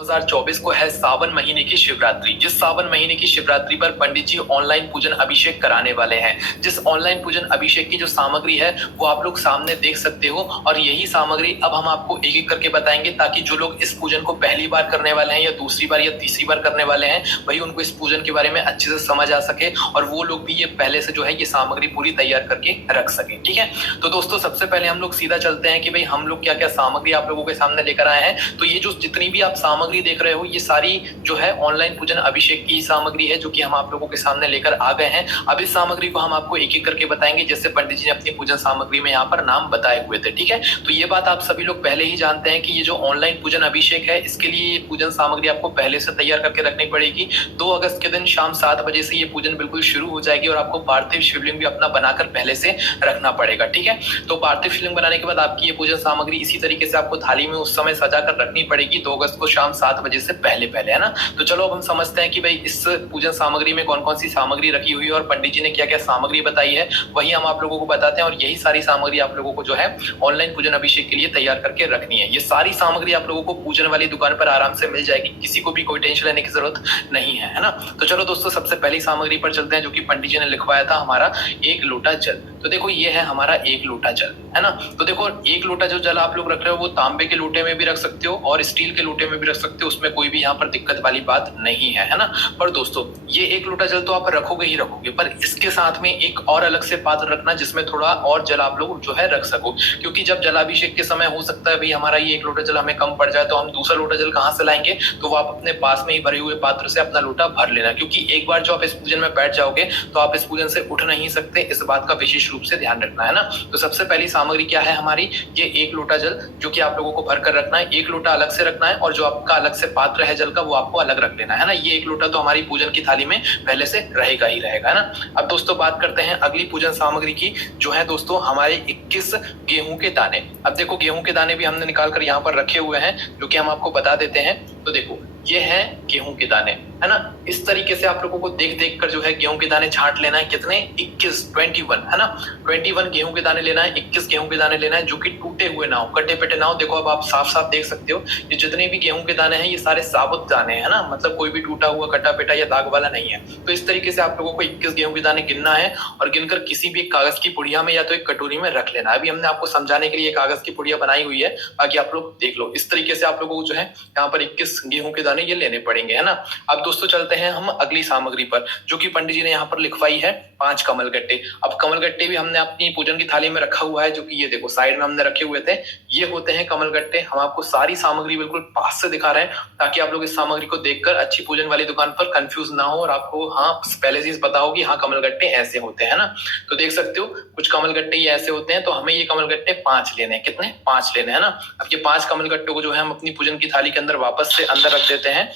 2024 को है सावन महीने की शिवरात्रि। जिस सावन महीने की शिवरात्रि पर पंडित जी ऑनलाइन पूजन अभिषेक कराने वाले हैं। जिस ऑनलाइन पूजन अभिषेक की जो सामग्री है वो आप लोग सामने देख सकते हो और यही सामग्री अब हम आपको एक एक करके बताएंगे ताकि जो लोग इस पूजन को पहली बार करने वाले हैं या दूसरी बार या तीसरी बार करने वाले हैं वही उनको इस पूजन के बारे में अच्छे से समझ आ सके और वो लोग भी ये पहले से जो है ये सामग्री पूरी तैयार करके रख सके। ठीक है, तो दोस्तों सबसे पहले हम लोग सीधा चलते हैं कि भाई हम लोग क्या क्या सामग्री आप लोगों के सामने लेकर आए हैं। तो ये जो जितनी भी आप सामग्री देख रहे हो ये सारी जो है ऑनलाइन पूजन अभिषेक की सामग्री है जो कि हम आप लोगों के सामने लेकर आ गए हैं। अब इस सामग्री को हम आपको एक एक करके बताएंगे जैसे पंडित जी ने अपनी पूजन सामग्री में यहाँ पर नाम बताए हुए थे। ठीक है, तो ये बात आप सभी लोग पहले ही जानते हैं कि ये जो ऑनलाइन पूजन अभिषेक है इसके लिए पूजन सामग्री आपको पहले से तैयार करके रखनी पड़ेगी। 2 अगस्त के दिन शाम 7 बजे से ये पूजन बिल्कुल शुरू हो जाएगी और आपको पार्थिव शिवलिंग भी अपना बनाकर पहले से रखना पड़ेगा। ठीक है, तो पार्थिव शिवलिंग बनाने के बाद आपकी ये पूजन सामग्री इसी तरीके से आपको थाली में उस समय सजा कर रखनी पड़ेगी 2 अगस्त को शाम 7 बजे से पहले है ना। तो चलो अब हम समझते हैं कि भाई इस पूजन सामग्री में कौन कौन सी सामग्री रखी हुई है और पंडित जी ने क्या क्या सामग्री बताई है वही हम आप लोगों को बताते हैं और यही सारी सामग्री आप लोगों को जो है ऑनलाइन पूजन अभिषेक के लिए तैयार करके रखनी है। ये सारी सामग्री आप लोगों को पूजन वाली दुकान पर आराम से मिल जाएगी, किसी को भी कोई टेंशन लेने की जरूरत नहीं है ना। तो चलो दोस्तों सबसे पहली सामग्री पर चलते हैं जो कि पंडित जी ने लिखवाया था, हमारा 1 लोटा जल। तो देखो ये है हमारा 1 लोटा जल, है ना। तो देखो 1 लोटा जो जल आप लोग रख रहे हो वो तांबे के लोटे में भी रख सकते हो और स्टील के लोटे में भी रख सकते हो, उसमें कोई भी यहाँ पर दिक्कत वाली बात नहीं है ना। पर दोस्तों ये 1 लोटा जल तो आप रखोगे ही रखोगे, पर इसके साथ में एक और अलग से पात्र रखना जिसमें थोड़ा और जल आप लोग जो है रख सको, क्योंकि जब जलाभिषेक के समय हो सकता है भाई हमारा ये 1 लोटा जल हमें कम पड़ जाए तो हम दूसरा लोटा जल कहाँ से लाएंगे। तो वो आप अपने पास में ही भरे हुए पात्र से अपना लोटा भर लेना, क्योंकि एक बार जो आप इस पूजन में बैठ जाओगे तो आप इस पूजन से उठ नहीं सकते, इस बात का विशेष रूप से ध्यान रखना है ना। तो सबसे पहली सामग्री क्या है हमारी, ये 1 लोटा जल जो कि आप लोगों को भर कर रखना है। 1 लोटा अलग से रखना है और जो आपका अलग से पात्र है जल का वो आपको अलग रख लेना है ना। ये 1 लोटा तो हमारी पूजन की थाली में पहले से रहेगा ही रहेगा, है ना। अब दोस्तों बात करते हैं अगली पूजन सामग्री की, जो है दोस्तों हमारे 21 गेहूं के दाने। अब देखो गेहूं के दाने भी हमने निकाल कर यहाँ पर रखे हुए हैं जो कि हम आपको बता देते हैं। तो देखो ये है गेहूं के दाने, है ना। इस तरीके से आप लोगों को देख देख कर जो है गेहूं के दाने छांट लेना है। कितने, 21 है ना। 21 गेहूं के दाने लेना है, 21 गेहूं के दाने लेना है जो कि टूटे हुए ना हो, कटे पिटे ना हो। देखो अब आप साफ साफ देख सकते हो ये जितने भी गेहूं के दाने हैं ये सारे साबुत दाने हैं ना, मतलब कोई भी टूटा हुआ कटा पिटा या दाग वाला नहीं है। तो इस तरीके से आप लोगों को 21 गेहूं के दाने गिनना है और गिनकर किसी भी कागज की पुड़िया में या तो एक कटोरी में रख लेना है। अभी हमने आपको समझाने के लिए कागज की पुड़िया बनाई हुई है, बाकी आप लोग देख लो। इस तरीके से आप लोगों को जो है यहाँ पर 21 गेहूं के दाने ये लेने पड़ेंगे, है ना। अब दोस्तों चलते हैं हम अगली सामग्री पर जो कि पंडित जी ने यहाँ पर लिखवाई है 5 कमलगट्टे। अब कमलगट्टे भी हमने अपनी पूजन की थाली में रखा हुआ है जो कि ये देखो साइड में हमने रखे हुए थे, ये होते हैं कमलगट्टे। हम आपको सारी सामग्री बिल्कुल पास से दिखा रहे हैं ताकि आप लोग इस सामग्री को देखकर अच्छी पूजन वाली दुकान पर कंफ्यूज ना हो और आपको हाँ पहले से पता हो कि हाँ कमलगट्टे ऐसे होते हैं ना। तो देख सकते हो कुछ कमलगट्टे ये ऐसे होते हैं, तो हमें ये कमलगट्टे 5 लेने हैं। कितने, 5 लेने हैं ना। अब ये 5 कमलगट्टों को जो है हम अपनी पूजन की थाली के अंदर वापस से अंदर रख देते हैं।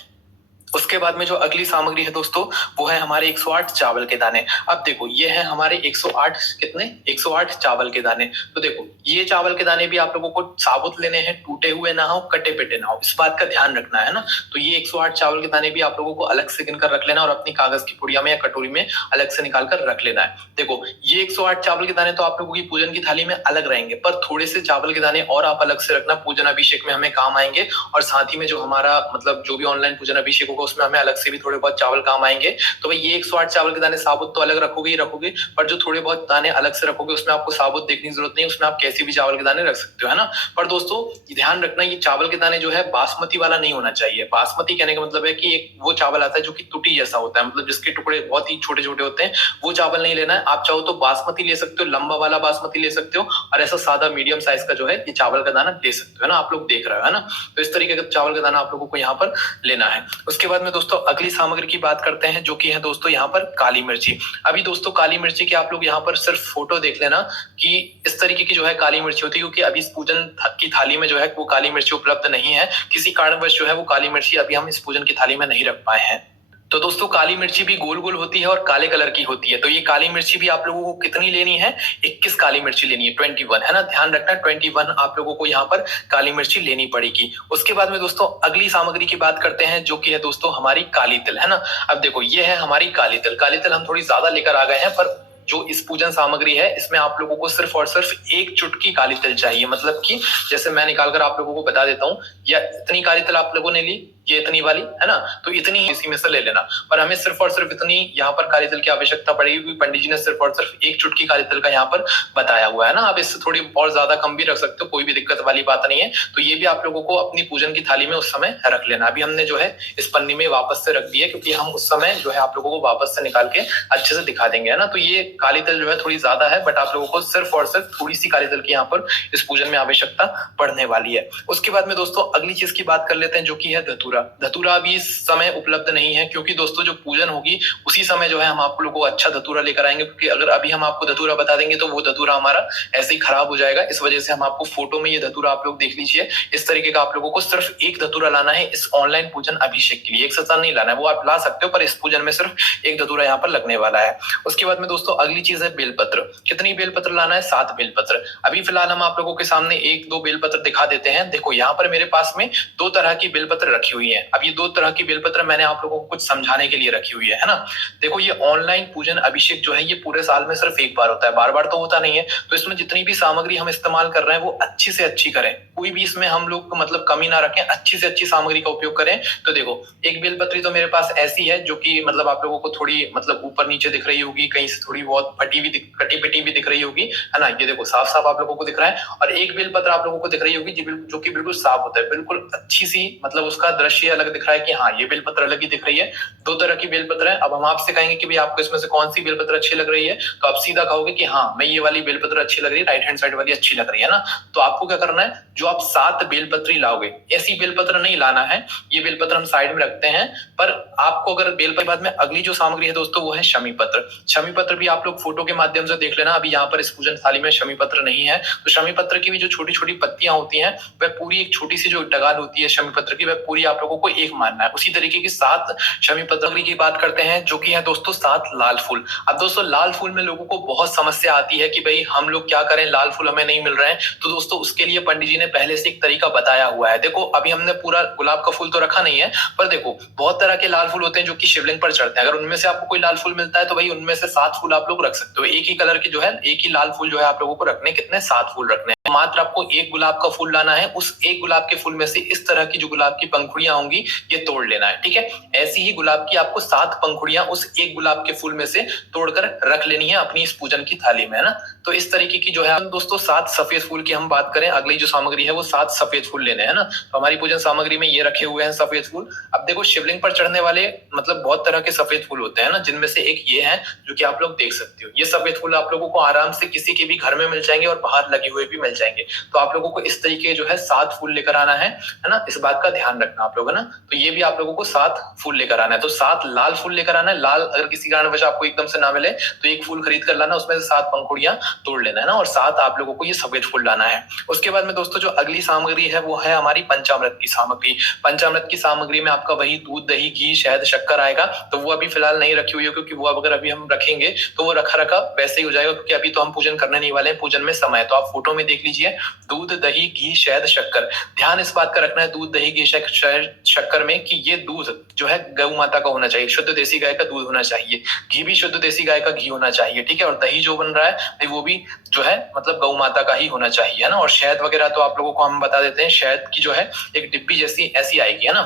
उसके बाद में जो अगली सामग्री है दोस्तों वो है हमारे 108 चावल के दाने। अब देखो ये है हमारे 108 कितने, 108 चावल के दाने। तो देखो ये चावल के दाने भी आप लोगों को साबुत लेने हैं, टूटे हुए ना हो, कटे पिटे ना हो, इस बात का ध्यान रखना है ना। तो ये 108 चावल के दाने भी आप लोगों को अलग से गिनकर रख लेना और अपनी कागज की पुड़िया में या कटोरी में अलग से निकाल कर रख लेना है। देखो ये 108 चावल के दाने तो आप लोगों की पूजन की थाली में अलग रहेंगे, पर थोड़े से चावल के दाने और आप अलग से रखना, पूजन अभिषेक में हमें काम आएंगे और साथ ही में जो हमारा मतलब जो भी ऑनलाइन पूजन अभिषेक होगा उसमें हमें अलग से भी थोड़े बहुत चावल काम आएंगे। तो भाई ये 108 चावल के दाने साबुत तो अलग रखोगे ही रखोगे, पर जो थोड़े बहुत दाने अलग से रखोगे उसमें आपको साबुत देखने की जरूरत नहीं, उसमें आप कैसे भी चावल के दाने रख सकते हो, है ना। पर दोस्तों ध्यान रखना ये चावल के दाने जो है बासमती वाला नहीं होना चाहिए। बासमती कहने का मतलब है कि एक वो चावल आता है जो कि टूटी जैसा होता है, मतलब जिसके टुकड़े बहुत ही छोटे छोटे होते हैं, वो चावल नहीं लेना है। आप चाहो तो बासमती ले सकते हो, लंबा वाला बासमती ले सकते हो और ऐसा सादा मीडियम साइज का जो है ये चावल का दाना ले सकते हो, है ना। आप लोग देख रहे हो, है ना। तो इस तरीके का चावल का दाना आप लोगों को यहाँ पर लेना है। उसके बाद में दोस्तों अगली सामग्री की बात करते हैं जो कि है दोस्तों यहाँ पर काली मिर्ची। अभी दोस्तों काली मिर्ची की आप लोग यहाँ पर सिर्फ फोटो देख लेना कि इस तरीके की जो है काली मिर्ची होती है, क्योंकि अभी इस पूजन की थाली में जो है वो काली मिर्ची उपलब्ध नहीं है, किसी कारणवश जो है वो काली मिर्ची अभी हम इस पूजन की थाली में नहीं रख पाए हैं। तो दोस्तों काली मिर्ची भी गोल गोल होती है और काले कलर की होती है। तो ये काली मिर्ची भी आप लोगों को कितनी लेनी है, 21 काली मिर्ची लेनी है, 21, है ना। ध्यान रखना 21 आप लोगों को यहाँ पर काली मिर्ची लेनी पड़ेगी। उसके बाद में दोस्तों अगली सामग्री की बात करते हैं जो कि है दोस्तों हमारी काली तिल, है ना। अब देखो ये है हमारी काली तिल। काली तिल हम थोड़ी ज्यादा लेकर आ गए हैं, पर जो इस पूजन सामग्री है इसमें आप लोगों को सिर्फ और सिर्फ 1 चुटकी काली तिल चाहिए। मतलब कि जैसे मैं निकाल कर आप लोगों को बता देता हूँ, या इतनी काली तिल आप लोगों ने ली, ये इतनी वाली है ना, तो इतनी इसी में से ले लेना। पर हमें सिर्फ और सिर्फ इतनी यहाँ पर काली तिल की आवश्यकता पड़ेगी, क्योंकि पंडित जी ने सिर्फ और सिर्फ एक चुटकी काली तिल का यहाँ पर बताया हुआ है ना। आप इससे थोड़ी और ज्यादा कम भी रख सकते हो, कोई भी दिक्कत वाली बात नहीं है। तो ये भी आप लोगों को अपनी पूजन की थाली में उस समय रख लेना। अभी हमने जो है इस पन्नी में वापस से रख दिया, क्योंकि हम उस समय जो है आप लोगों को वापस से निकाल के अच्छे से दिखा देंगे, है ना। तो ये काली तिल जो है थोड़ी ज्यादा है, बट आप लोगों को सिर्फ और सिर्फ थोड़ी सी काली तिल की यहाँ पर इस पूजन में आवश्यकता पड़ने वाली है। उसके बाद में दोस्तों अगली चीज की बात कर लेते हैं, जो कि है धतूरा। धतूरा अभी इस समय उपलब्ध नहीं है, क्योंकि दोस्तों जो पूजन होगी उसी समय जो है हम आप लोगों को अच्छा धतूरा लेकर आएंगे, क्योंकि अगर अभी हम आपको धतूरा बता देंगे तो वो धतूरा हमारा ऐसे ही खराब हो जाएगा। इस वजह से हम आपको फोटो में ये धतूरा आप लोग देख लीजिए, इस तरीके का आप लोगों को सिर्फ एक धतूरा लाना है इस ऑनलाइन पूजन अभिषेक के लिए। एक से ज्यादा नहीं लाना है, वो आप ला सकते हो, पर इस पूजन में सिर्फ एक धतूरा यहाँ पर लगने वाला है। उसके बाद में दोस्तों अगली चीज है बेलपत्र। कितनी बेलपत्र लाना है? 7 बेलपत्र। अभी फिलहाल हम आप लोगों के सामने 1-2 बेलपत्र दिखा देते हैं। देखो यहाँ पर मेरे पास में 2 तरह की बेलपत्र रखी हुई है। अब ये 2 तरह की बेलपत्र मैंने आप लोगों को कुछ समझाने के लिए रखी हुई है ना। देखो ये ऑनलाइन पूजन अभिषेक जो है ये पूरे साल में सिर्फ एक बार होता है, बार बार तो होता नहीं है। तो इसमें जितनी भी सामग्री हम इस्तेमाल कर रहे हैं वो अच्छी से अच्छी करें, कोई भी इसमें हम लोग मतलब कमी ना रखें, अच्छी से अच्छी सामग्री का उपयोग करें। तो देखो एक बेलपत्री तो मेरे पास ऐसी है जो कि मतलब आप लोगों को थोड़ी मतलब ऊपर नीचे दिख रही होगी, कहीं से थोड़ी बहुत फटी हुई कटी पिटी भी दिख रही होगी, है ना। ये देखो साफ साफ आप लोगों को दिख रहा है। और एक बेलपत्र आप लोगों को दिख रही होगी जो कि बिल्कुल साफ होता है, बिल्कुल अच्छी सी मतलब उसका दृश्य अलग दिख रहा है कि हाँ ये बेलपत्र अलग ही दिख रही है। 2 तरह की बेलपत्र है। अब हम आपसे कहेंगे कि भाई आपको इसमें से कौन सी बेलपत्र अच्छी लग रही है, तो आप सीधा कहोगे कि हाँ मैं ये वाली बेलपत्र अच्छी लग रही है, राइट हैंड साइड वाली अच्छी लग रही है ना। तो आपको क्या करना है, जो आप 7 बेलपत्री लाओगे, ऐसी बेलपत्र नहीं लाना है, ये बेलपत्र हम साइड में रखते हैं। पर आपको अगर बेलपत्र के बाद में अगली जो सामग्री है दोस्तों वो है शमी पत्र। शमी पत्र भी आप लोग फोटो के माध्यम से देख लेना। अभी यहाँ पर इस पूजन थाली में शमी पत्र नहीं है, तो शमी पत्र की भी जो छोटी छोटी पत्तियां होती हैं वह पूरी एक छोटी सी जो डगाल होती है शमी पत्र की, वह पूरी आप लोगों को एक मानना है। उसी तरीके की 7 शमी पत्र की बात करते हैं, जो कि है दोस्तों 7 लाल फूल। अब दोस्तों लाल फूल में लोगों को बहुत समस्या आती है कि भाई हम लोग क्या करें, लाल फूल हमें नहीं मिल रहे हैं। तो दोस्तों उसके लिए पंडित जी ने पहले से एक तरीका बताया हुआ है। देखो अभी हमने पूरा गुलाब का फूल तो रखा नहीं है, पर देखो बहुत तरह के लाल फूल होते हैं जो कि शिवलिंग पर चढ़ते हैं। अगर उनमें से आपको कोई लाल फूल मिलता है तो भाई उनमें से 7 फूल आप लोग रख सकते हो। एक ही कलर की जो है एक ही लाल फूल जो है आप लोगों को रखने, कितने 7 फूल रखने हैं। मात्र आपको एक गुलाब का फूल लाना है, उस एक गुलाब के फूल में से इस तरह की जो गुलाब की पंखुड़ियां होंगी ये तोड़ लेना है, ठीक है। ऐसी ही गुलाब की आपको 7 पंखुड़ियां उस एक गुलाब के फूल में से तोड़कर रख लेनी है अपनी इस पूजन की थाली में, है ना। तो इस तरीके की जो है दोस्तों 7 सफेद फूल की हम बात करें, अगली जो सामग्री है वो 7 सफेद फूल लेने हैं ना। तो हमारी पूजन सामग्री में ये रखे हुए हैं सफेद फूल। अब देखो शिवलिंग पर चढ़ने वाले मतलब बहुत तरह के सफेद फूल होते हैं ना, जिनमें से एक ये है जो कि आप लोग देख सकते हो। ये सफेद फूल आप लोगों को आराम से किसी के भी घर में मिल जाएंगे और बाहर लगे हुए भी मिल जाएंगे। तो आप लोगों को इस तरीके जो है 7 फूल लेकर आना है ना। इस बात का ध्यान रखना आप लोग, है ना। तो ये भी आप लोगों को 7 फूल लेकर आना है। तो 7 लाल फूल लेकर आना है। लाल अगर किसी कारणवश आपको एकदम से ना मिले तो एक फूल खरीद कर लाना, उसमें से 7 पंखुड़ियां तोड़ लेना है ना। और 7 आप लोगों को ये सफेद फूल लाना है। उसके बाद में दोस्तों जो अगली सामग्री है वो है हमारी पंचामृत की सामग्री। पंचामृत की सामग्री में आपका वही दूध, दही, घी, शहद, शक्कर आएगा। तो वो अभी फिलहाल नहीं रखी हुई है, क्योंकि वो अगर अभी हम रखेंगे तो वो रखा रखा वैसे ही हो जाएगा, क्योंकि अभी तो हम पूजन करने नहीं वाले हैं, पूजन में समय है। तो आप फोटो में देख लीजिए, दूध, दही, घी, शहद, शक्कर। ध्यान इस बात का रखना है दूध, दही, घी, शहद, शक्कर में कि ये दूध जो है गौ माता का होना चाहिए, शुद्ध देसी गाय का दूध होना चाहिए। घी भी शुद्ध देसी गाय का घी होना चाहिए, ठीक है। और दही जो बन रहा है वो भी जो है मतलब गौ माता का ही होना चाहिए, है ना। और शहद वगैरह तो आप लोगों को हम बता देते हैं, शहद की जो है एक डिब्बी जैसी ऐसी आएगी, है ना।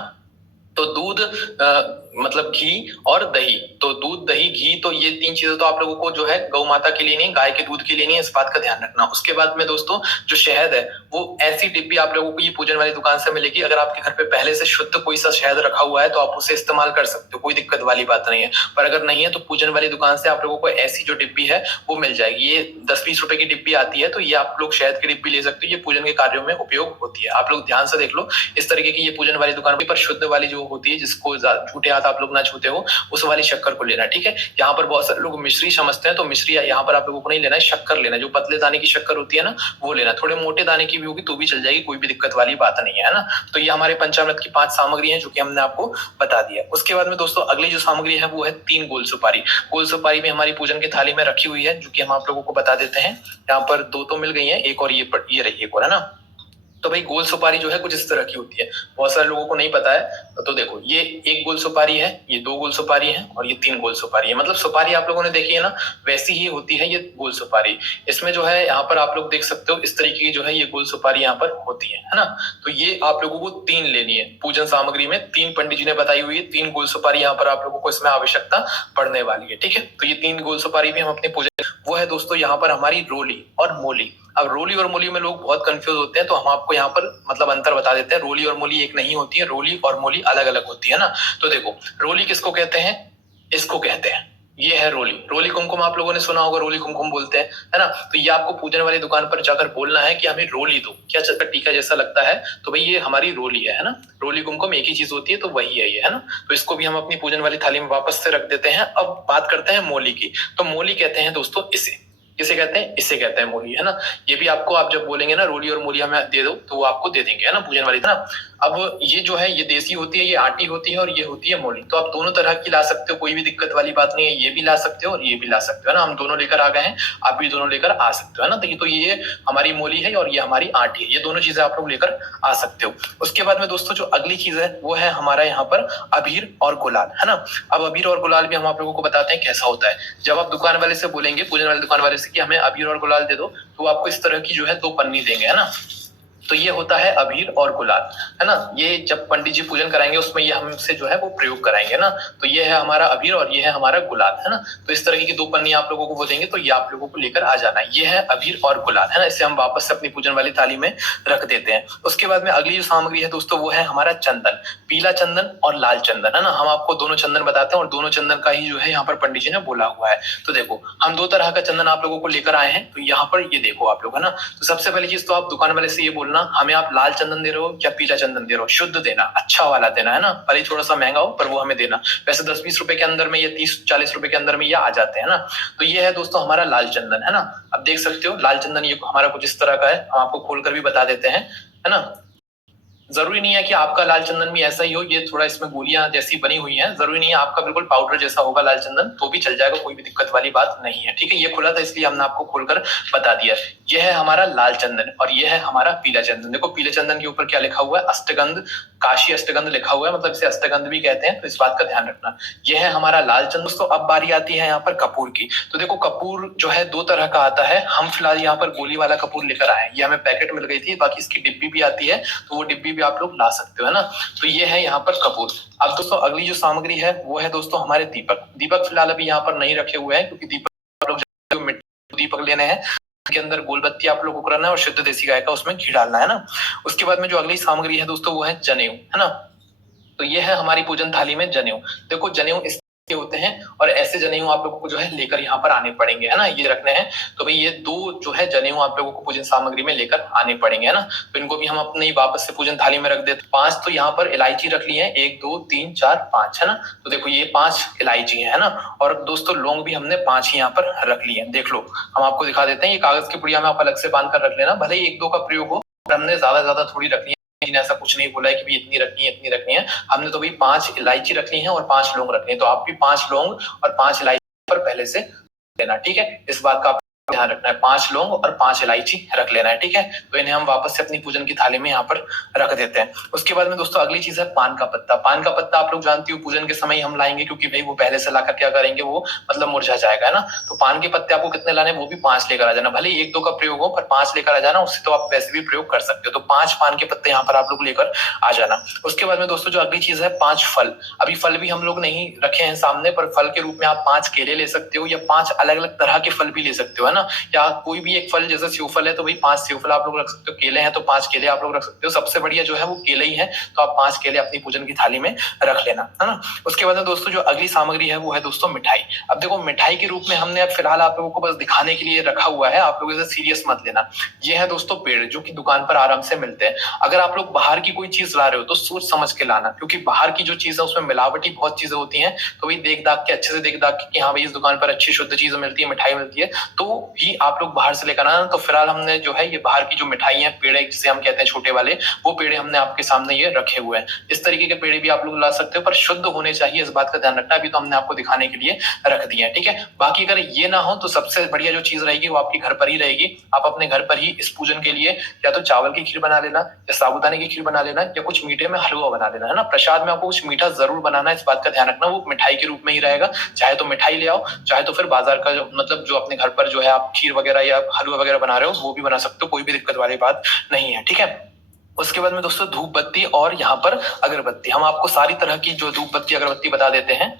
तो दूध मतलब घी और दही, तो दूध, दही, घी, तो ये 3 चीजें तो आप लोगों को जो है गौ माता के लिए नहीं, गाय के दूध के लिए नहीं, इस बात का ध्यान रखना। उसके बाद में दोस्तों जो शहद है वो ऐसी डिब्बी आप लोगों को ये पूजन वाली दुकान से मिलेगी। अगर आपके घर पे पहले से शुद्ध कोई सा शहद रखा हुआ है तो आप उसे इस्तेमाल कर सकते हो, कोई दिक्कत वाली बात नहीं है। पर अगर नहीं है तो पूजन वाली दुकान से आप लोगों को ऐसी जो डिब्बी है वो मिल जाएगी। ये 10-20 रुपए की डिब्बी आती है, तो ये आप लोग शहद की डिब्बी ले सकते हो। ये पूजन के कार्यों में उपयोग होती है। आप लोग ध्यान से देख लो, इस तरीके की ये पूजन वाली दुकान पर शुद्ध वाली जो होती है, जिसको झूठे हाथ आप लोग ना छूते हो, उस वाली शक्कर को लेना, ठीक है। यहाँ पर बहुत सारे लोग मिश्री समझते हैं, तो मिश्री यहाँ पर आप लोगों को नहीं लेना है, शक्कर लेना है। जो पतले दाने की शक्कर होती है ना वो लेना। थोड़े मोटे दाने की भी होगी तो भी चल जाएगी, कोई भी दिक्कत वाली बात नहीं है ना। तो ये हमारे पंचामृत की 5 सामग्री है जो कि हमने आपको बता दिया। उसके बाद में दोस्तों अगली जो सामग्री है वो है 3 गोल सुपारी। गोल सुपारी भी हमारी पूजन की थाली में रखी हुई है, जो कि हम आप लोगों को बता देते हैं। यहाँ पर 2 तो मिल गई है, एक और ये रही एक और, है ना। तो भाई गोल सुपारी जो है कुछ इस तरह की होती है, बहुत सारे लोगों को नहीं पता है। तो देखो ये एक गोल सुपारी है, ये दो गोल सुपारी है और ये तीन गोल सुपारी है। मतलब सुपारी आप लोगों ने देखी है ना, वैसी ही होती है ये गोल सुपारी। इसमें जो है यहाँ पर आप लोग देख सकते हो इस तरीके की जो है ये गोल सुपारी यहाँ पर होती है ना। तो ये आप लोगों को तीन लेनी है पूजन सामग्री में, तीन पंडित जी ने बताई हुई है, तीन गोल सुपारी यहाँ पर आप लोगों को इसमें आवश्यकता पड़ने वाली है। ठीक है, तो ये तीन गोल सुपारी भी हम अपने पूजन, वो है दोस्तों यहाँ पर हमारी रोली और मोली। अब रोली और मोली में लोग बहुत कंफ्यूज होते हैं, तो हम आपको यहाँ पर मतलब अंतर बता देते हैं। रोली और मोली एक नहीं होती है, रोली और मोली अलग अलग होती है ना। तो देखो रोली किसको कहते हैं, इसको कहते हैं, ये है रोली। रोली कुमकुम आप लोगों ने सुना होगा, रोली कुमकुम बोलते हैं, है ना। तो ये आपको पूजन वाली दुकान पर जाकर बोलना है कि हमें रोली दो, क्या चक्कर टीका जैसा लगता है, तो भाई ये हमारी रोली है ना। रोली कुमकुम एक ही चीज होती है, तो वही है ये, है ना। तो इसको भी हम अपनी पूजन वाली थाली में वापस से रख देते हैं। अब बात करते हैं मोली की। तो मोली कहते हैं दोस्तों इसे, किसे कहते हैं, इसे कहते हैं मोली, है ना। ये भी आपको आप जब बोलेंगे ना रोली और मोली हमें दे दो, तो वो आपको दे देंगे, है ना, पूजन वाली, है ना। अब ये जो है ये देसी होती है, ये आटी होती है और ये होती है मोली। तो आप दोनों तरह की ला सकते हो, कोई भी दिक्कत वाली बात नहीं है। ये भी ला सकते हो और ये भी ला सकते हो, है ना। हम दोनों लेकर आ गए हैं, आप भी दोनों लेकर आ सकते हो, है ना। तो ये हमारी मोली है और ये हमारी आटी है, ये दोनों चीजें आप लोग लेकर आ सकते हो। उसके बाद में दोस्तों जो अगली चीज है वो है हमारा यहाँ पर अबीर और गुलाल, है ना। अब अबीर और गुलाल भी हम आप लोगों को बताते हैं कैसा होता है। जब आप दुकान वाले से बोलेंगे, पूजन वाले दुकान वाले से कि हमें अबीर और गुलाल दे दो, तो वो आपको इस तरह की जो है दो पन्नी देंगे, है ना। तो ये होता है अबीर और गुलाल, है ना। ये जब पंडित जी पूजन कराएंगे उसमें ये हमसे जो है वो प्रयोग कराएंगे ना। तो ये है हमारा अबीर और ये है हमारा गुलाल, है ना। तो इस तरह की दो पन्नी आप लोगों को वो देंगे, तो ये आप लोगों को लेकर आ जाना है। ये है अबीर और गुलाल, है ना। इसे हम वापस से अपनी पूजन वाली थाली में रख देते हैं। उसके बाद में अगली जो सामग्री है दोस्तों वो है हमारा चंदन, पीला चंदन और लाल चंदन, है ना। हम आपको दोनों चंदन बताते हैं और दोनों चंदन का ही जो है यहाँ पर पंडित जी ने बोला हुआ है। तो देखो हम दो तरह का चंदन आप लोगों को लेकर आए हैं। तो यहाँ पर ये देखो आप लोग, है ना। तो सबसे पहली चीज तो आप दुकान वाले से ये बोलना हमें आप लाल चंदन दे रहे हो या पीला चंदन दे रहे हो, शुद्ध देना, अच्छा वाला देना, है ना। भले थोड़ा सा महंगा हो पर वो हमें देना। वैसे 10-20 रुपए के अंदर में, ये 30-40 रुपए के अंदर में ये आ जाते हैं ना। तो ये है दोस्तों हमारा लाल चंदन, है ना। अब देख सकते हो लाल चंदन ये हमारा कुछ इस तरह का है, हम आपको खोलकर भी बता देते हैं, है ना। जरूरी नहीं है कि आपका लाल चंदन भी ऐसा ही हो, ये थोड़ा इसमें गोलियां जैसी बनी हुई हैं। जरूरी नहीं है आपका बिल्कुल पाउडर जैसा होगा लाल चंदन, तो भी चल जाएगा, कोई भी दिक्कत वाली बात नहीं है। ठीक है, ये खुला था इसलिए हमने आपको खोलकर बता दिया। ये है हमारा लाल चंदन और ये है हमारा पीला चंदन। देखो पीले चंदन के ऊपर क्या लिखा हुआ है, अष्टगंध, काशी अष्टगंध लिखा हुआ है, मतलब इसे अष्टगंध भी कहते हैं, तो इस बात का ध्यान रखना। ये है हमारा लाल चंदन। दोस्तों अब बारी आती है यहाँ पर कपूर की। तो देखो कपूर जो है दो तरह का आता है। हम फिलहाल यहाँ पर गोली वाला कपूर लेकर आए हैं, ये हमें पैकेट मिल गई थी, बाकी इसकी डिब्बी भी आती है, तो वो डिब्बी भी आप लोग ला सकते हो, है ना। तो ये है यहाँ पर कपूर। अब दोस्तों अगली जो सामग्री है वो है दोस्तों हमारे दीपक। दीपक फिलहाल अभी यहाँ पर नहीं रखे हुए हैं, क्योंकि दीपक लोग दीपक लेने हैं, के अंदर गोलबत्ती आप लोगों को करना है और शुद्ध देसी गाय का उसमें घी डालना, है ना। उसके बाद में जो अगली सामग्री है दोस्तों वो है जनेऊ, है ना। तो ये है हमारी पूजन थाली में जनेऊ। देखो जनेऊ इस के होते हैं और ऐसे जनेऊ आप लोगों को जो है लेकर यहाँ पर आने पड़ेंगे, है ना, ये रखने हैं। तो भाई ये दो जो है जनेऊ आप लोगों को पूजन सामग्री में लेकर आने पड़ेंगे, है ना। तो इनको भी हम अपनी वापस से पूजन थाली में रख देते। 5 तो यहाँ पर इलायची रख ली है, 1 2 3 4 5, है ना। तो देखो ये 5 इलायची है ना। और दोस्तों लौंग भी हमने 5 ही यहाँ पर रख ली है। देख लो हम आपको दिखा देते हैं, ये कागज की पुड़िया में आप अलग से बांध कर रख लेना, भले ही 1-2 का प्रयोग हो, हमने ज्यादा थोड़ी रखनी है। ऐसा कुछ नहीं बोला है कि भी इतनी रखनी है इतनी रखनी है, हमने तो भी 5 इलायची रखनी है और 5 लौंग रखनी है। तो आप भी 5 लौंग और 5 इलायची पर पहले से लेना, ठीक है। इस बात का ध्यान रखना है, 5 लौंग और 5 इलायची रख लेना है, ठीक है। तो इन्हें हम वापस से अपनी पूजन की थाली में यहाँ पर रख देते हैं। उसके बाद में दोस्तों अगली चीज है पान का पत्ता। पान का पत्ता आप लोग जानती हो पूजन के समय हम लाएंगे, क्योंकि भाई वो पहले से लाकर क्या करेंगे, वो मतलब मुरझा जाएगा, है ना। तो पान के पत्ते आपको कितने लाने, वो भी 5 लेकर आ जाना। भले 1-2 का प्रयोग हो पर 5 लेकर आ जाना, उससे तो आप वैसे भी प्रयोग कर सकते हो। तो 5 पान के पत्ते यहाँ पर आप लोग लेकर आ जाना। उसके बाद में दोस्तों जो अगली चीज है 5 फल। अभी फल भी हम लोग नहीं रखे हैं सामने, पर फल के रूप में आप 5 केले ले सकते हो या 5 अलग अलग तरह के फल भी ले सकते हो, है ना। या कोई भी एक फल, जैसे सेव फल है तो भाई 5 सेव फल आप लोग रख सकते हो, केले हैं तो 5 केले आप लोग रख सकते हो। सबसे बढ़िया जो है वो केले ही है, तो आप 5 केले अपनी पूजन की थाली में रख लेना, है ना। उसके बाद में दोस्तों जो अगली सामग्री है वो है दोस्तों मिठाई। अब देखो मिठाई के रूप में हमने अब फिलहाल आप लोगों को बस दिखाने के लिए रखा हुआ है, आप लोग इसे सीरियस मत लेना। ये है दोस्तों पेड़, जो कि दुकान पर आराम से मिलते हैं। अगर आप लोग बाहर की कोई चीज ला रहे हो तो सोच समझ के लाना, क्योंकि बाहर की जो चीज है उसमें मिलावटी बहुत चीजें होती हैं। तो भाई देख दाख के, अच्छे से देख दाख के कि हाँ भाई इस दुकान पर अच्छी शुद्ध चीज मिलती है, मिठाई मिलती है, तो ही आप लोग बाहर से लेकर आना। तो फिलहाल हमने जो है ये बाहर की जो मिठाई है, पेड़े जिसे हम कहते हैं छोटे वाले, वो पेड़े हमने आपके सामने ये रखे हुए हैं। इस तरीके के पेड़े भी आप लोग ला सकते हो, पर शुद्ध होने चाहिए, इस बात का ध्यान रखना। अभी तो हमने आपको दिखाने के लिए रख दिए हैं, ठीक है। बाकी अगर ये ना हो तो सबसे बढ़िया जो चीज रहेगी वो आपकी घर पर ही रहेगी। आप अपने घर पर ही इस पूजन के लिए या तो चावल की खीर बना लेना, या साबूदाने की खीर बना लेना, या कुछ मीठे में हलवा बना लेना, है ना। प्रसाद में आपको कुछ मीठा जरूर बनाना है, इस बात का ध्यान रखना। वो मिठाई के रूप में ही रहेगा, चाहे तो मिठाई ले आओ, चाहे तो फिर बाजार का जो मतलब जो अपने घर पर जो है आप खीर वगैरह या हलवा वगैरह बना रहे हो वो भी बना सकते हो, कोई भी दिक्कत वाली बात नहीं है, ठीक है। उसके बाद में दोस्तों धूप बत्ती और यहाँ पर अगरबत्ती, हम आपको सारी तरह की जो धूप बत्ती अगरबत्ती बता देते हैं,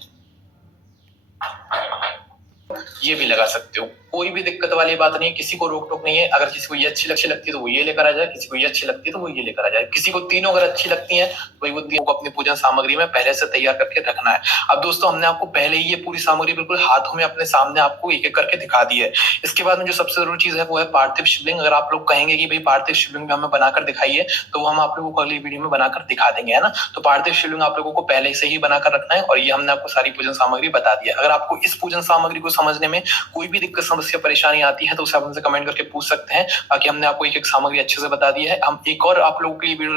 ये भी लगा सकते हो, कोई भी दिक्कत वाली बात नहीं है, किसी को रोक टोक नहीं है। अगर किसी को ये अच्छी लगती है तो वो ये लेकर आ जाए, किसी को ये अच्छी लगती है तो वो ये लेकर आ जाए, किसी को तीनों अगर अच्छी लगती है तो भाई वो तीनों को अपनी पूजन सामग्री में पहले से तैयार करके रखना है। अब दोस्तों हमने आपको पहले ही ये पूरी सामग्री बिल्कुल हाथों में अपने सामने आपको एक एक करके दिखा दी है। इसके बाद में जो सबसे जरूरी चीज है वो है पार्थिव शिवलिंग। अगर आप लोग कहेंगे कि भाई पार्थिव शिवलिंग भी हमें बनाकर दिखाइए, तो वो हम आप लोगों को अगली वीडियो में बनाकर दिखा देंगे, है ना। तो पार्थिव शिवलिंग आप लोगों को पहले से ही बनाकर रखना है, और ये हमने आपको सारी पूजन सामग्री बता दी है। अगर आपको इस पूजन सामग्री को समझने में कोई भी दिक्कत समस्या परेशानी आती है तो उसे आप हमसे कमेंट करके पूछ सकते हैं। बाकी हमने आपको एक एक सामग्री अच्छे से बता दी है। हम एक और आप लोगों के लिए वीडियो